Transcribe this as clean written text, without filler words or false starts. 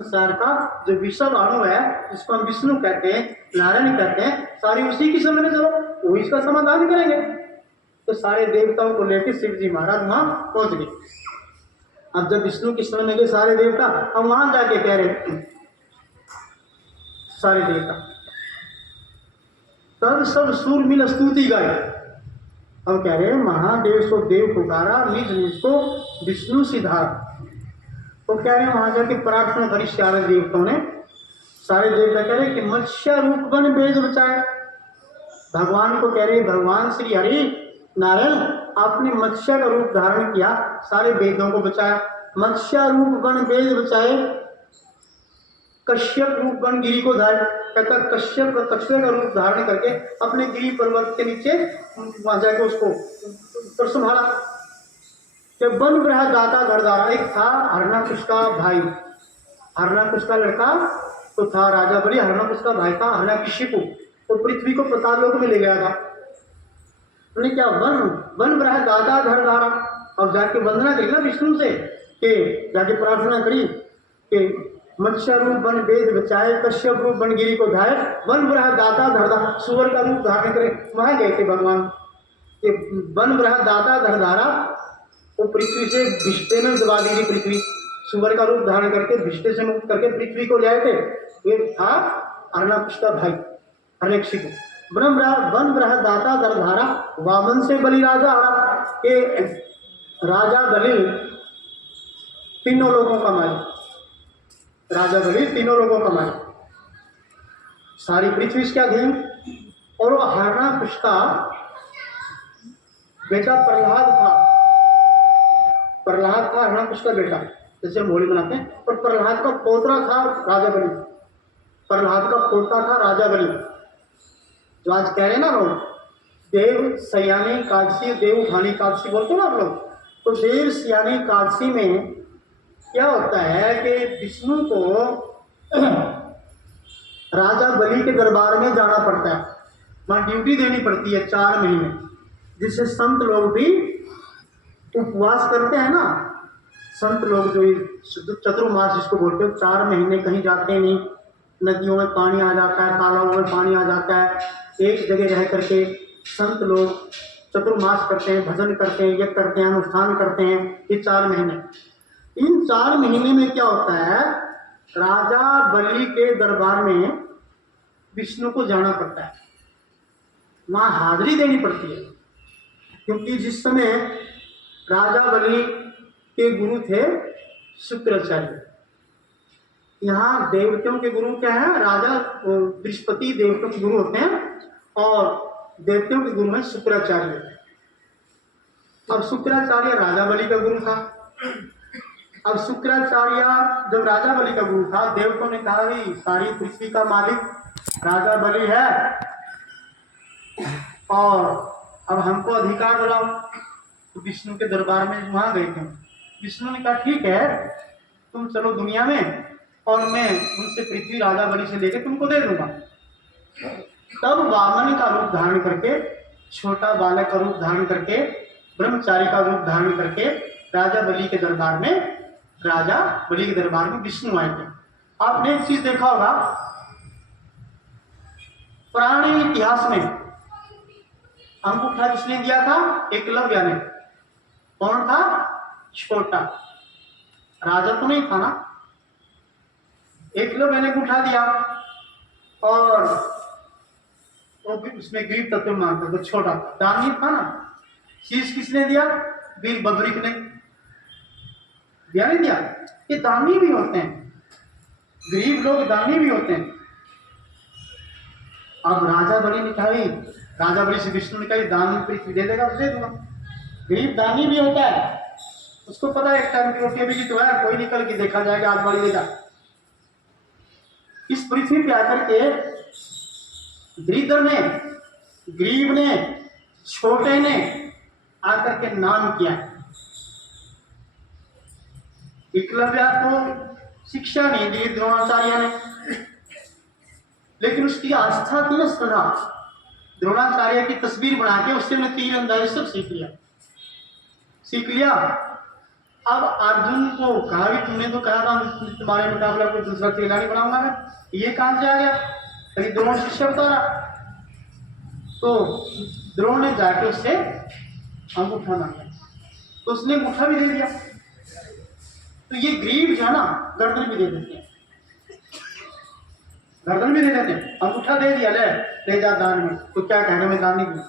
संसार का जो विषम अणु है, जिसको हम विष्णु कहते हैं, नारायण कहते हैं, सारी उसी की समझ में चलो, वो इसका समाधान करेंगे। तो सारे देवताओं को लेकर शिव जी महाराज वहां पहुंच गए। अब जब विष्णु की समझ में गए सारे देवता, अब वहां जाके कह रहे सारे देवता, तब सब सूर मिल स्तुति गाई। अब कह रहे महादेव सो देव पुकारा, निज निज को विष्णु सिधारा। तो कह रहे वहां जाके प्रार्थना करी सारे देवताओं ने। सारे देवता कह रहे कि मत्स्य रूप बन वेद बचाए। भगवान को कह रहे भगवान श्री हरि नारायण आपने मत्स्य का रूप धारण किया, सारे वेदों को बचाया। मत्स्य रूप बन वेद बचाए, कश्यप रूप बन गिरी को धार। कहता कश्यप का रूप धारण करके अपने गिरी पर्वत के नीचे वहां जाके उसको संभाला। जब वन ग्रह दाता धरदारा, एक था हरणाकुश का भाई, हरणाकुश का लड़का तो था राजा बलि, हरणाकुश का भाई था हरणाकशिपु, तो पृथ्वी को पाताल लोक में ले गया था। उन्होंने क्या वन ग्रह दाता धरदारा। अब जाके वंदना करी ना विष्णु से, कि जाके प्रार्थना करी कि मत्स्य रूप बन वेद बचाए, कश्यप रूप बन गिरी को धाये, वन ग्रह दाता धरदारा, सुअर का रूप धारण करे। वहां गए थे भगवान कि वन ग्रह दाता धरदारा, वो पृथ्वी से भिष्टे में दबा दी थी पृथ्वी, सुअर का रूप धारण करके भिष्टे से मुक्त करके पृथ्वी को ले आए थे। ये था हरणाकुश का भाई हरणाकशिपु। वन ग्रह दाता धरधारा, वामन से बलि राजा हरा। के राजा बलि तीनों लोगों का मालिक, राजा बलि तीनों लोगों का मालिक, सारी पृथ्वी इसके अधीन। और वो हरणाकुश का बेटा प्रहलाद था, प्रहलाद था हरणाकुश का बेटा, जैसे हम होली मनाते हैं। और प्रहलाद का पोतरा था राजा बलि, प्रहलाद का पोता था राजा बलि। जो आज कह रहे हैं ना लोग देव सयानी कादशी, देव उठानी कादशी बोलते हैं ना आप लोग, तो देव सयानी कादशी में क्या होता है कि विष्णु को राजा बलि के दरबार में जाना पड़ता है, वहां ड्यूटी देनी पड़ती है 4 महीने, जिससे संत लोग भी उपवास करते हैं ना। संत लोग जो चतुर्मास जिसको बोलते हैं, 4 महीने कहीं जाते नहीं, नदियों में पानी आ जाता है, तालाबों में पानी आ जाता है, एक जगह रह करके संत लोग चतुर्मास करते हैं, भजन करते हैं, यज्ञ करते हैं, अनुष्ठान करते हैं। ये 4 महीने, इन 4 महीने में क्या होता है, राजा बलि के दरबार में विष्णु को जाना पड़ता है, वहां हाजिरी देनी पड़ती है। क्योंकि जिस समय राजा बलि के गुरु थे शुक्राचार्य, यहाँ देवताओं के गुरु क्या है, राजा बृहस्पति देवताओं के गुरु होते हैं और देवताओं के गुरु है शुक्राचार्य। अब शुक्राचार्य राजा बलि का गुरु था। अब शुक्राचार्य जब राजा बलि का गुरु था, देवताओं ने कहा कि सारी पृथ्वी का मालिक राजा बलि है और अब हमको अधिकार दिलाओ। तो विष्णु के दरबार में वहां गए थे, विष्णु ने कहा ठीक है तुम चलो दुनिया में और मैं उनसे पृथ्वी राजा बलि से लेकर तुमको दे दूंगा। तब वामन का रूप धारण करके, छोटा बालक का रूप धारण करके, ब्रह्मचारी का रूप धारण करके राजा बलि के दरबार में, राजा बलि के दरबार में विष्णु आए थे। आपने एक चीज देखा होगा पुराने इतिहास में, अंगूठा किसने दिया था, एकलव्य ने। कौन था, छोटा, राजा तो नहीं था ना, एकलव्य ने अंगूठा दिया और तो उसमें गिर तत्व मानते तो छोटा दानी था ना। शीश किसने दिया, वीर बद्रिक ने दिया, नहीं दिया। ये दानी भी होते हैं, गरीब लोग दानी भी होते हैं। अब राजा बलि ने कहा, राजा बलि से विष्णु ने कहा दान पृथ्वी दे देगा तो दे दूंगा। गरीब दानी भी होता है, उसको पता है एक टाइम की रोटी भी तो है, कोई निकल के देखा जाएगा आज वाली देगा। इस पृथ्वी पे आकर के दरिद्र ने, गरीब ने, छोटे ने आकर के नाम किया। एकलव्य को शिक्षा नहीं दी द्रोणाचार्य ने, लेकिन उसकी आस्था थी ना, श्रद्धा। द्रोणाचार्य की तस्वीर बना के उससे उन्हें तीरंदाजी सब सीख लिया। अब अर्जुन को कहा कि तुमने तो कहा था तुम्हारे मुकाबला कोई दूसरा चेला नहीं बनाऊंगा मैं, ये कहां से आ गया? अरे द्रोण शिष्य बता रहा। तो द्रोण ने जाके उससे अंगूठा मांगा, तो उसने अंगूठा भी दे दिया। तो ये ग्रीव जो है ना, गर्दन भी दे देते हैं, गर्दन भी दे देते हैं, अंगूठा दे दिया, ले जा दान में। तो क्या कहना, मैं दान नहीं दूँ?